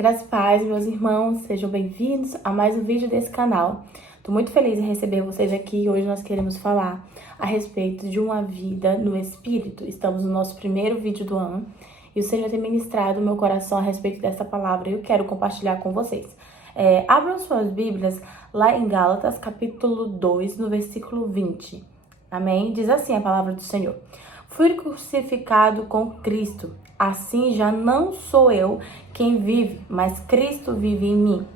Graças e paz, meus irmãos, sejam bem-vindos a mais um vídeo desse canal. Estou muito feliz em receber vocês aqui. Hoje nós queremos falar a respeito de uma vida no Espírito. Estamos no nosso primeiro vídeo do ano e o Senhor tem ministrado no meu coração a respeito dessa palavra e eu quero compartilhar com vocês. Abram suas Bíblias lá em Gálatas, capítulo 2, no versículo 20. Amém? Diz assim a palavra do Senhor. Fui crucificado com Cristo. Assim já não sou eu quem vive, mas Cristo vive em mim.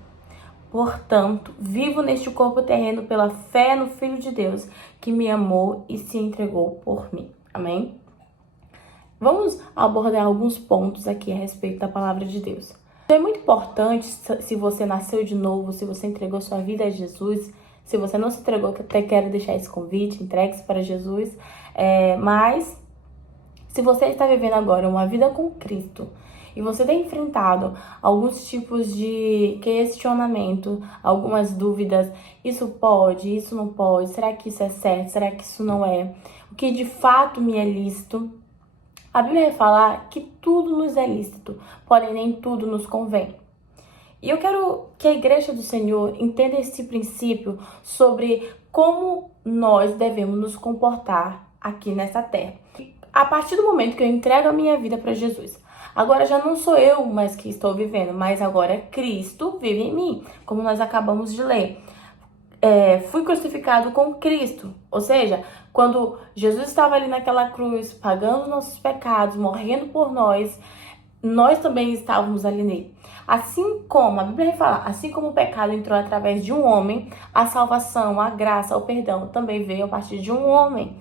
Portanto, vivo neste corpo terreno pela fé no Filho de Deus, que me amou e se entregou por mim. Amém? Vamos abordar alguns pontos aqui a respeito da palavra de Deus. É muito importante, se você nasceu de novo, se você entregou sua vida a Jesus, se você não se entregou, que até quero deixar esse convite, entregue-se para Jesus, mas se você está vivendo agora uma vida com Cristo e você tem enfrentado alguns tipos de questionamento, algumas dúvidas, isso pode, isso não pode, será que isso é certo, será que isso não é? O que de fato me é lícito? A Bíblia vai falar que tudo nos é lícito, porém nem tudo nos convém. E eu quero que a Igreja do Senhor entenda esse princípio sobre como nós devemos nos comportar aqui nessa terra. A partir do momento que eu entrego a minha vida para Jesus, agora já não sou eu mais que estou vivendo, mas agora Cristo vive em mim, como nós acabamos de ler. Fui crucificado com Cristo, ou seja, quando Jesus estava ali naquela cruz, pagando nossos pecados, morrendo por nós também estávamos ali nele. Assim como, a Bíblia vai falar, assim como o pecado entrou através de um homem, a salvação, a graça, o perdão também veio a partir de um homem.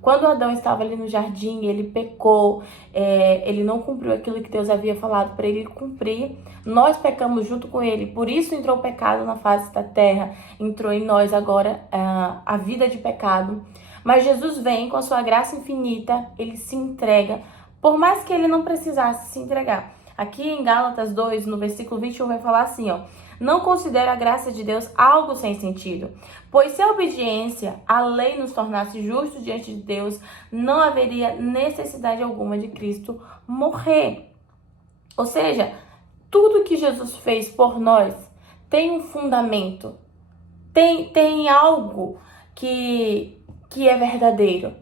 Quando Adão estava ali no jardim, ele pecou, ele não cumpriu aquilo que Deus havia falado para ele cumprir. Nós pecamos junto com ele, por isso entrou o pecado na face da terra, entrou em nós agora a vida de pecado. Mas Jesus vem com a sua graça infinita, ele se entrega, por mais que ele não precisasse se entregar. Aqui em Gálatas 2, no versículo 21, vai falar assim, ó. Não considero a graça de Deus algo sem sentido, pois se a obediência à lei nos tornasse justos diante de Deus, não haveria necessidade alguma de Cristo morrer. Ou seja, tudo que Jesus fez por nós tem um fundamento, tem algo que é verdadeiro.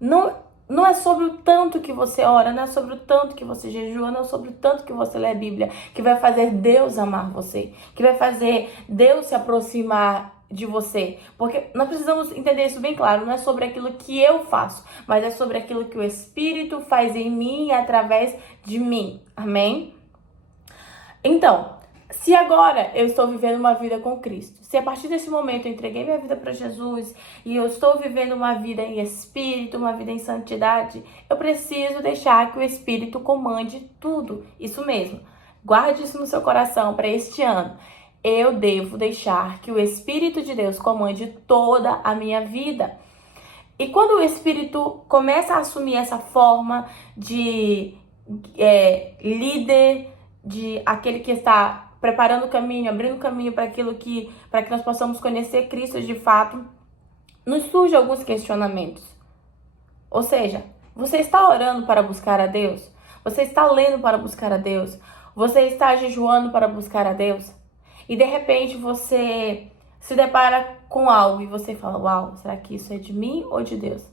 Não é sobre o tanto que você ora, não é sobre o tanto que você jejua, não é sobre o tanto que você lê a Bíblia, que vai fazer Deus amar você, que vai fazer Deus se aproximar de você. Porque nós precisamos entender isso bem claro, não é sobre aquilo que eu faço, mas é sobre aquilo que o Espírito faz em mim e através de mim. Amém? Então, se agora eu estou vivendo uma vida com Cristo, se a partir desse momento eu entreguei minha vida para Jesus e eu estou vivendo uma vida em Espírito, uma vida em santidade, eu preciso deixar que o Espírito comande tudo. Isso mesmo. Guarde isso no seu coração para este ano. Eu devo deixar que o Espírito de Deus comande toda a minha vida. E quando o Espírito começa a assumir essa forma de líder, de aquele que está preparando o caminho, abrindo o caminho para que nós possamos conhecer Cristo de fato, nos surgem alguns questionamentos. Ou seja, você está orando para buscar a Deus? Você está lendo para buscar a Deus? Você está jejuando para buscar a Deus? E de repente você se depara com algo e você fala, uau, será que isso é de mim ou de Deus?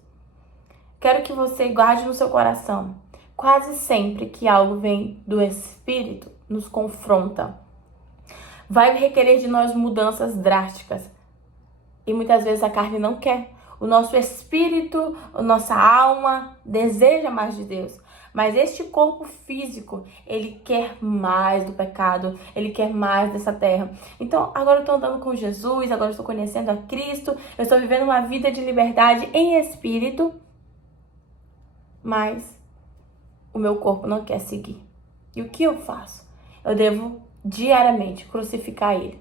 Quero que você guarde no seu coração. Quase sempre que algo vem do Espírito, nos confronta. Vai requerer de nós mudanças drásticas. E muitas vezes a carne não quer. O nosso espírito, a nossa alma deseja mais de Deus. Mas este corpo físico, ele quer mais do pecado, ele quer mais dessa terra. Então, agora eu estou andando com Jesus, agora eu estou conhecendo a Cristo, eu estou vivendo uma vida de liberdade em espírito, mas o meu corpo não quer seguir. E o que eu faço? Eu devo diariamente crucificar ele.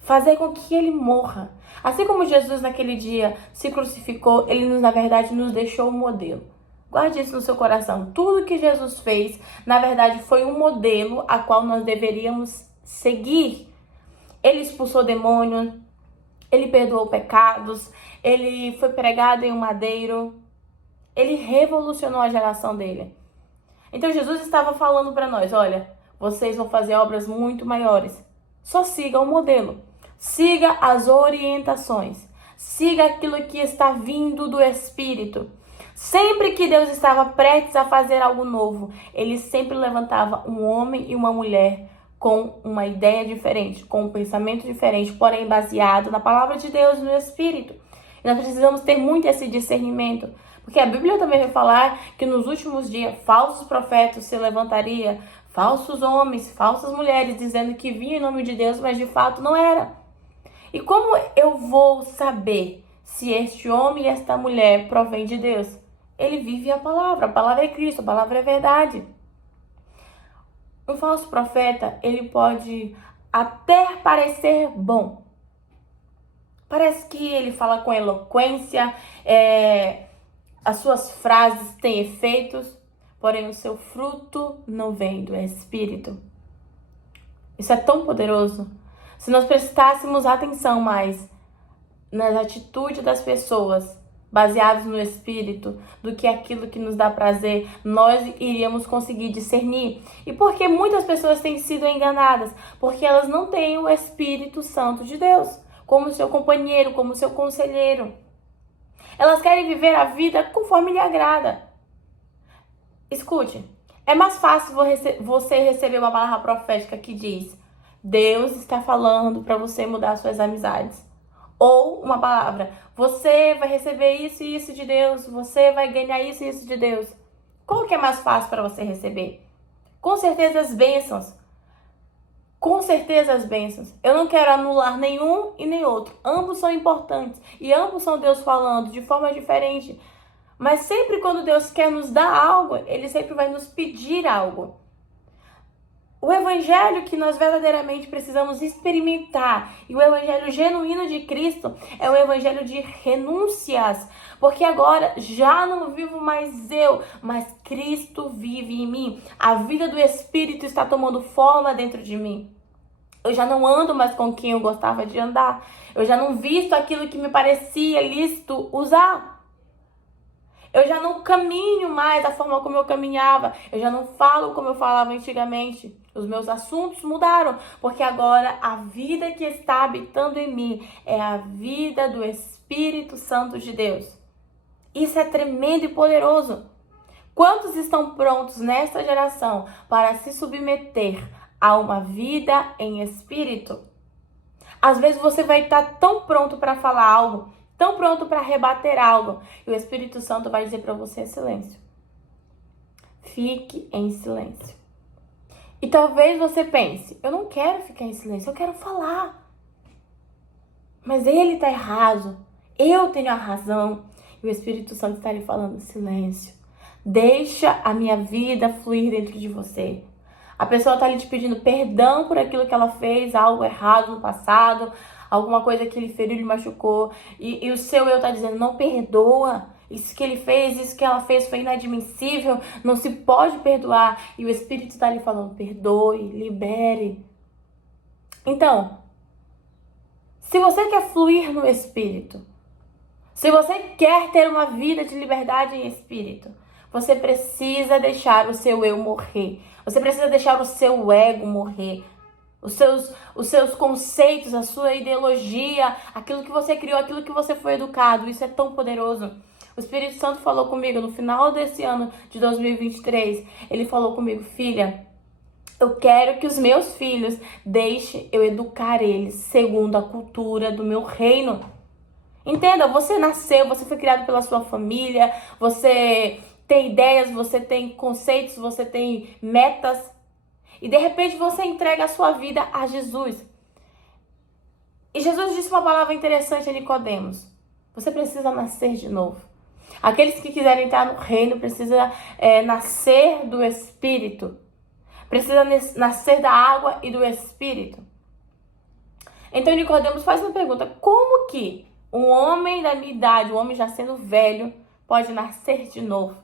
Fazer com que ele morra. Assim como Jesus naquele dia se crucificou, ele na verdade nos deixou um modelo. Guarde isso no seu coração. Tudo que Jesus fez, na verdade, foi um modelo a qual nós deveríamos seguir. Ele expulsou demônios, ele perdoou pecados, ele foi pregado em um madeiro, ele revolucionou a geração dele. Então Jesus estava falando para nós, olha, vocês vão fazer obras muito maiores. Só siga o modelo. Siga as orientações. Siga aquilo que está vindo do Espírito. Sempre que Deus estava prestes a fazer algo novo, Ele sempre levantava um homem e uma mulher com uma ideia diferente, com um pensamento diferente, porém baseado na palavra de Deus e no Espírito. E nós precisamos ter muito esse discernimento, porque a Bíblia também vai falar que nos últimos dias falsos profetas se levantariam, falsos homens, falsas mulheres, dizendo que vinha em nome de Deus, mas de fato não era. E como eu vou saber se este homem e esta mulher provém de Deus? Ele vive a palavra é Cristo, a palavra é verdade. Um falso profeta, ele pode até parecer bom. Parece que ele fala com eloquência, as suas frases têm efeitos, porém o seu fruto não vem do Espírito. Isso é tão poderoso. Se nós prestássemos atenção mais nas atitudes das pessoas, baseados no Espírito, do que aquilo que nos dá prazer, nós iríamos conseguir discernir. E por que muitas pessoas têm sido enganadas? Porque elas não têm o Espírito Santo de Deus como seu companheiro, como seu conselheiro. Elas querem viver a vida conforme lhe agrada. Escute, é mais fácil você receber uma palavra profética que diz: Deus está falando para você mudar suas amizades. Ou uma palavra: você vai receber isso e isso de Deus, você vai ganhar isso e isso de Deus. Qual que é mais fácil para você receber? Com certeza as bênçãos. Com certeza as bênçãos. Eu não quero anular nenhum e nem outro. Ambos são importantes. E ambos são Deus falando de forma diferente. Mas sempre quando Deus quer nos dar algo, Ele sempre vai nos pedir algo. O evangelho que nós verdadeiramente precisamos experimentar, e o evangelho genuíno de Cristo, é o evangelho de renúncias. Porque agora já não vivo mais eu, mas Cristo vive em mim. A vida do Espírito está tomando forma dentro de mim. Eu já não ando mais com quem eu gostava de andar. Eu já não visto aquilo que me parecia lícito usar. Eu já não caminho mais da forma como eu caminhava. Eu já não falo como eu falava antigamente. Os meus assuntos mudaram, porque agora a vida que está habitando em mim é a vida do Espírito Santo de Deus. Isso é tremendo e poderoso. Quantos estão prontos nesta geração para se submeter a uma vida em espírito? Às vezes você vai estar tão pronto para falar algo, tão pronto para rebater algo, e o Espírito Santo vai dizer para você: silêncio. Fique em silêncio. E talvez você pense: eu não quero ficar em silêncio, eu quero falar. Mas ele está errado, eu tenho a razão. E o Espírito Santo está lhe falando: silêncio. Deixa a minha vida fluir dentro de você. A pessoa está lhe te pedindo perdão por aquilo que ela fez, algo errado no passado, alguma coisa que ele feriu, lhe machucou. E o seu eu está dizendo: não perdoa. Isso que ele fez, isso que ela fez foi inadmissível, não se pode perdoar. E o Espírito está lhe falando: perdoe, libere. Então, se você quer fluir no Espírito, se você quer ter uma vida de liberdade em Espírito, você precisa deixar o seu eu morrer. Você precisa deixar o seu ego morrer. Os seus conceitos, a sua ideologia, aquilo que você criou, aquilo que você foi educado. Isso é tão poderoso. O Espírito Santo falou comigo no final desse ano de 2023. Ele falou comigo: filha, eu quero que os meus filhos deixem eu educar eles segundo a cultura do meu reino. Entenda, você nasceu, você foi criado pela sua família, você tem ideias, você tem conceitos, você tem metas. E de repente você entrega a sua vida a Jesus. E Jesus disse uma palavra interessante a Nicodemos: você precisa nascer de novo. Aqueles que quiserem entrar no reino precisam nascer do Espírito. Precisa nascer da água e do Espírito. Então Nicodemos faz uma pergunta: como que um homem da minha idade, um homem já sendo velho, pode nascer de novo?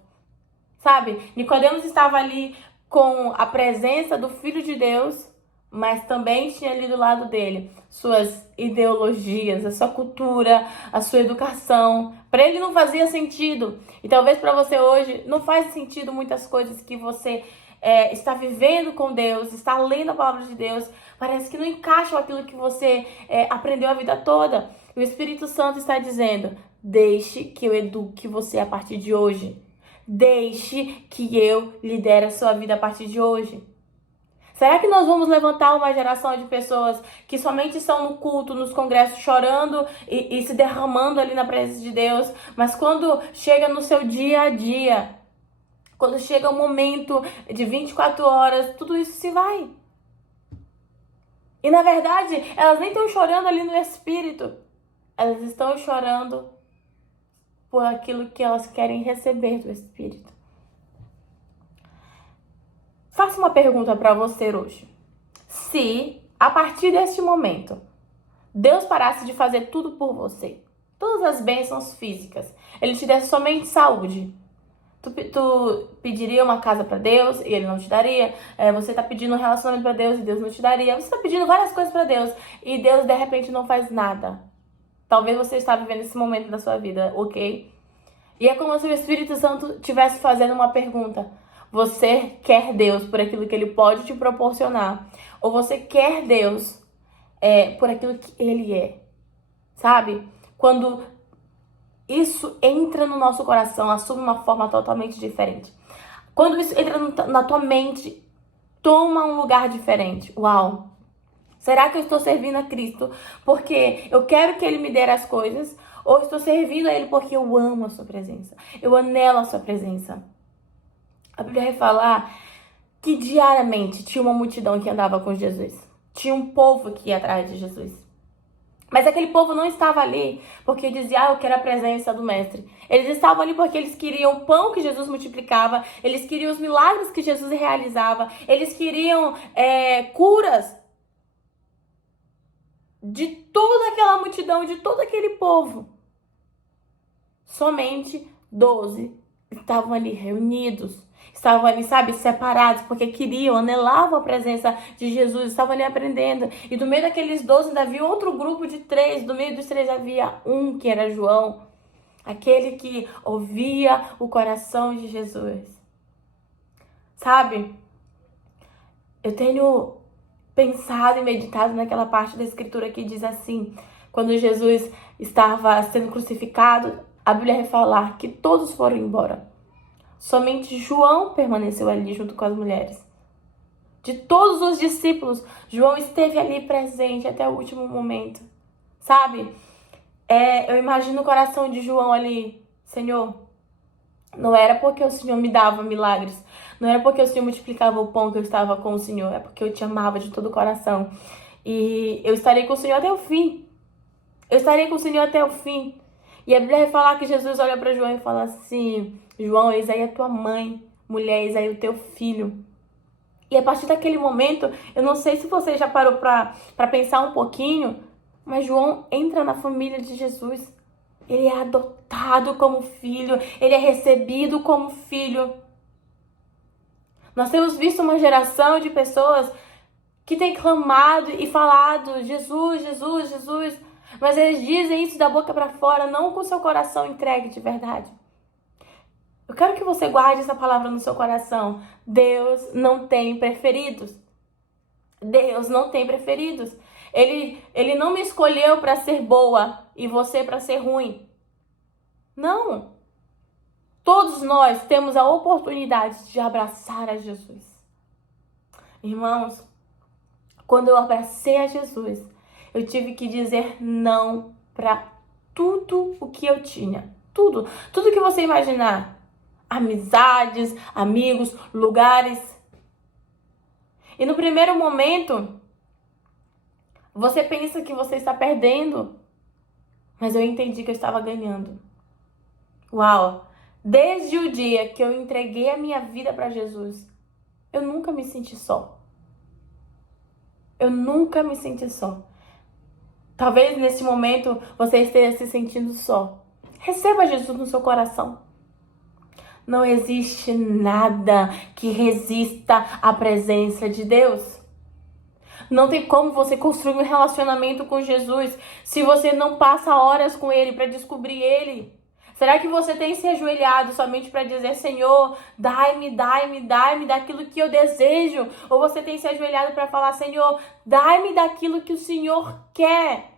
Sabe, Nicodemos estava ali com a presença do Filho de Deus, mas também tinha ali do lado dele suas ideologias, a sua cultura, a sua educação. Para ele não fazia sentido. E talvez para você hoje não faz sentido muitas coisas que você está vivendo com Deus, está lendo a palavra de Deus, parece que não encaixa com aquilo que você aprendeu a vida toda. E o Espírito Santo está dizendo: deixe que eu eduque você a partir de hoje. Deixe que eu lidere a sua vida a partir de hoje. Será que nós vamos levantar uma geração de pessoas que somente estão no culto, nos congressos, chorando e se derramando ali na presença de Deus, mas quando chega no seu dia a dia, quando chega o momento de 24 horas, tudo isso se vai? E na verdade, elas nem estão chorando ali no espírito, elas estão chorando por aquilo que elas querem receber do espírito. Faço uma pergunta para você hoje. Se, a partir deste momento, Deus parasse de fazer tudo por você, todas as bênçãos físicas, Ele te desse somente saúde, tu pediria uma casa para Deus e Ele não te daria? Você está pedindo um relacionamento para Deus e Deus não te daria? Você está pedindo várias coisas para Deus e Deus, de repente, não faz nada. Talvez você está vivendo esse momento da sua vida, ok? E é como se o Espírito Santo estivesse fazendo uma pergunta. Você quer Deus por aquilo que Ele pode te proporcionar? Ou você quer Deus por aquilo que Ele é? Sabe? Quando isso entra no nosso coração, assume uma forma totalmente diferente. Quando isso entra na tua mente, toma um lugar diferente. Uau! Será que eu estou servindo a Cristo porque eu quero que Ele me dê as coisas? Ou estou servindo a Ele porque eu amo a sua presença? Eu anelo a sua presença. A Bíblia vai falar que diariamente tinha uma multidão que andava com Jesus. Tinha um povo que ia atrás de Jesus. Mas aquele povo não estava ali porque dizia: eu quero a presença do Mestre. Eles estavam ali porque eles queriam o pão que Jesus multiplicava, eles queriam os milagres que Jesus realizava, eles queriam curas de toda aquela multidão, de todo aquele povo. Somente 12 estavam ali reunidos. Estavam ali, sabe, separados, porque queriam, anelavam a presença de Jesus, estavam ali aprendendo. E do meio daqueles 12 ainda havia outro grupo de 3. Do meio dos 3 havia um que era João, aquele que ouvia o coração de Jesus. Sabe, eu tenho pensado e meditado naquela parte da escritura que diz assim: quando Jesus estava sendo crucificado, a Bíblia vai falar que todos foram embora. Somente João permaneceu ali junto com as mulheres. De todos os discípulos, João esteve ali presente até o último momento. Sabe? Eu imagino o coração de João ali: Senhor, não era porque o Senhor me dava milagres, não era porque o Senhor multiplicava o pão que eu estava com o Senhor, é porque eu te amava de todo o coração. E eu estarei com o Senhor até o fim. Eu estarei com o Senhor até o fim. E a Bíblia vai falar que Jesus olha para João e fala assim: João, eis aí a tua mãe, mulher, eis aí o teu filho. E a partir daquele momento, eu não sei se você já parou para pensar um pouquinho, mas João entra na família de Jesus. Ele é adotado como filho, ele é recebido como filho. Nós temos visto uma geração de pessoas que tem clamado e falado: Jesus, Jesus, Jesus. Mas eles dizem isso da boca para fora, não com o seu coração entregue de verdade. Eu quero que você guarde essa palavra no seu coração. Deus não tem preferidos. Deus não tem preferidos. Ele não me escolheu para ser boa e você para ser ruim. Não. Todos nós temos a oportunidade de abraçar a Jesus. Irmãos, quando eu abracei a Jesus, eu tive que dizer não para tudo o que eu tinha. Tudo que você imaginar. Amizades, amigos, lugares. E no primeiro momento, você pensa que você está perdendo. Mas eu entendi que eu estava ganhando. Uau! Desde o dia que eu entreguei a minha vida para Jesus, eu nunca me senti só. Eu nunca me senti só. Talvez nesse momento você esteja se sentindo só. Receba Jesus no seu coração. Não existe nada que resista à presença de Deus. Não tem como você construir um relacionamento com Jesus se você não passa horas com Ele para descobrir Ele. Será que você tem se ajoelhado somente para dizer, Senhor, dai-me daquilo que eu desejo? Ou você tem se ajoelhado para falar, Senhor, dai-me daquilo que o Senhor quer?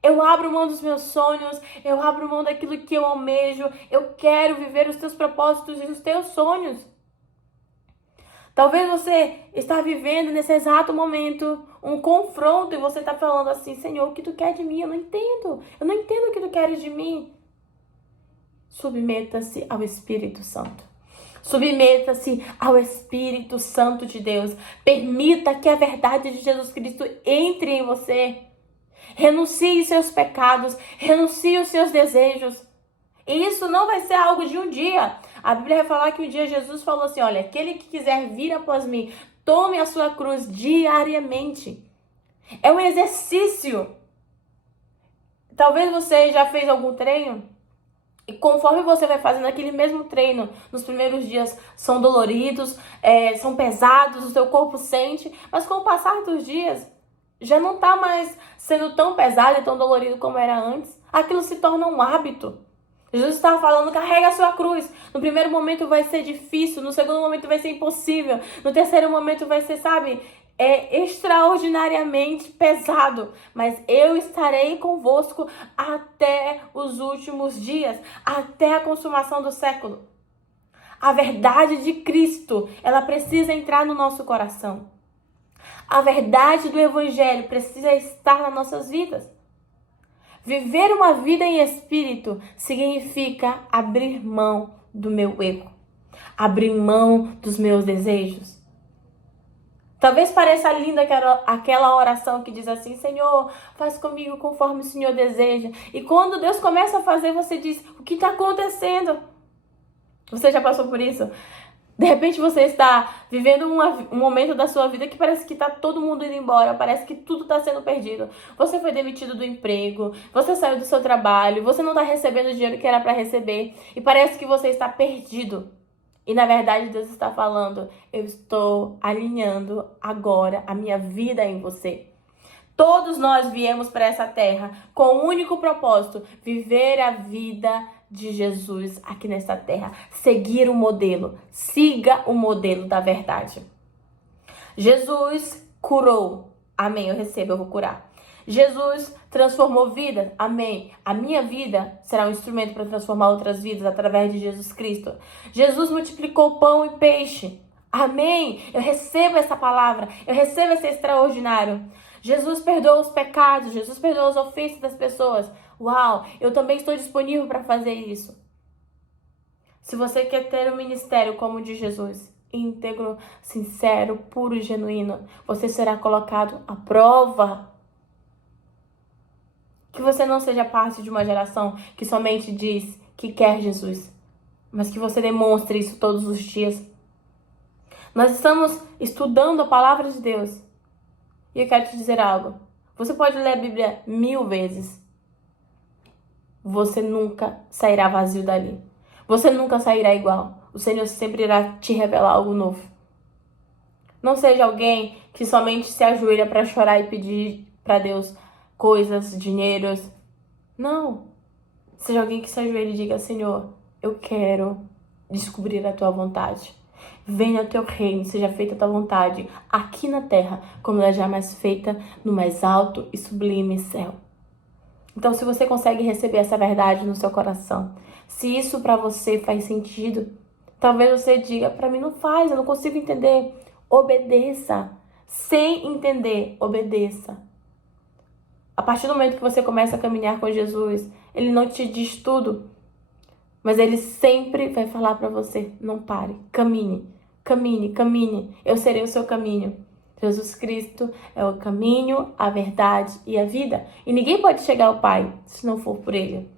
Eu abro mão dos meus sonhos, eu abro mão daquilo que eu almejo, eu quero viver os teus propósitos e os teus sonhos. Talvez você está vivendo nesse exato momento um confronto e você está falando assim, Senhor, o que tu quer de mim? Eu não entendo o que tu queres de mim. Submeta-se ao Espírito Santo. Submeta-se ao Espírito Santo de Deus. Permita que a verdade de Jesus Cristo entre em você. Renuncie seus pecados, renuncie os seus desejos. E isso não vai ser algo de um dia. A Bíblia vai falar que um dia Jesus falou assim, olha, aquele que quiser vir após mim, tome a sua cruz diariamente. É um exercício. Talvez você já fez algum treino e conforme você vai fazendo aquele mesmo treino, nos primeiros dias são doloridos, são pesados, o seu corpo sente, mas com o passar dos dias, já não está mais sendo tão pesado e tão dolorido como era antes. Aquilo se torna um hábito. Jesus estava falando, carrega a sua cruz. No primeiro momento vai ser difícil, no segundo momento vai ser impossível, no terceiro momento vai ser, extraordinariamente pesado. Mas eu estarei convosco até os últimos dias, até a consumação do século. A verdade de Cristo, ela precisa entrar no nosso coração. A verdade do Evangelho precisa estar nas nossas vidas. Viver uma vida em espírito significa abrir mão do meu ego, abrir mão dos meus desejos. Talvez pareça linda aquela oração que diz assim, Senhor, faz comigo conforme o Senhor deseja. E quando Deus começa a fazer, você diz, o que está acontecendo? Você já passou por isso? De repente você está vivendo um momento da sua vida que parece que está todo mundo indo embora, parece que tudo está sendo perdido. Você foi demitido do emprego, você saiu do seu trabalho, você não está recebendo o dinheiro que era para receber e parece que você está perdido. E na verdade Deus está falando, eu estou alinhando agora a minha vida em você. Todos nós viemos para essa terra com um único propósito, viver a vida de Jesus aqui nessa terra, seguir o modelo, siga o modelo da verdade. Jesus curou, amém, eu recebo, eu vou curar. Jesus transformou vidas, amém. A minha vida será um instrumento para transformar outras vidas através de Jesus Cristo. Jesus multiplicou pão e peixe, amém. Eu recebo essa palavra, eu recebo esse extraordinário. Jesus perdoa os pecados, Jesus perdoa as ofensas das pessoas. Uau, eu também estou disponível para fazer isso. Se você quer ter um ministério como o de Jesus, íntegro, sincero, puro e genuíno, você será colocado à prova. Que você não seja parte de uma geração que somente diz que quer Jesus, mas que você demonstre isso todos os dias. Nós estamos estudando a palavra de Deus. E eu quero te dizer algo. Você pode ler a Bíblia 1000 vezes. Você nunca sairá vazio dali. Você nunca sairá igual. O Senhor sempre irá te revelar algo novo. Não seja alguém que somente se ajoelha para chorar e pedir para Deus coisas, dinheiros. Não. Seja alguém que se ajoelhe e diga, Senhor, eu quero descobrir a tua vontade. Venha o teu reino, seja feita a tua vontade, aqui na terra, como ela já é mais feita no mais alto e sublime céu. Então, se você consegue receber essa verdade no seu coração, se isso para você faz sentido, talvez você diga, para mim não faz, eu não consigo entender. Obedeça. Sem entender, obedeça. A partir do momento que você começa a caminhar com Jesus, Ele não te diz tudo, mas Ele sempre vai falar para você, não pare, caminhe, caminhe, caminhe, eu serei o seu caminho. Jesus Cristo é o caminho, a verdade e a vida. E ninguém pode chegar ao Pai se não for por Ele.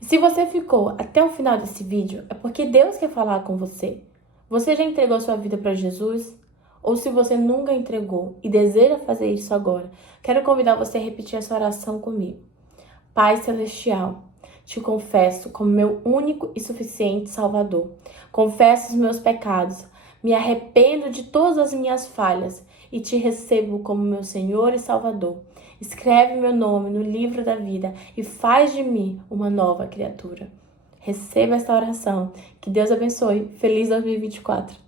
E se você ficou até o final desse vídeo, é porque Deus quer falar com você. Você já entregou a sua vida para Jesus? Ou se você nunca entregou e deseja fazer isso agora, quero convidar você a repetir essa oração comigo. Pai Celestial, te confesso como meu único e suficiente Salvador. Confesso os meus pecados, me arrependo de todas as minhas falhas e te recebo como meu Senhor e Salvador. Escreve meu nome no livro da vida e faz de mim uma nova criatura. Receba esta oração. Que Deus abençoe. Feliz 2024.